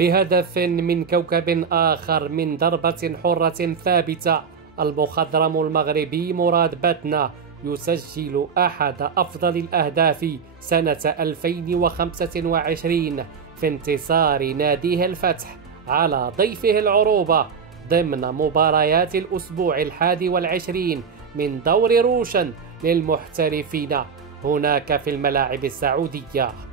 بهدف من كوكب آخر من ضربة حرة ثابتة. المخضرم المغربي مراد باتنا يسجل أحد أفضل الأهداف سنة 2025 في انتصار ناديه الفتح على ضيفه العروبة ضمن مباريات الأسبوع 21 من دور روشن للمحترفين هناك في الملاعب السعودية.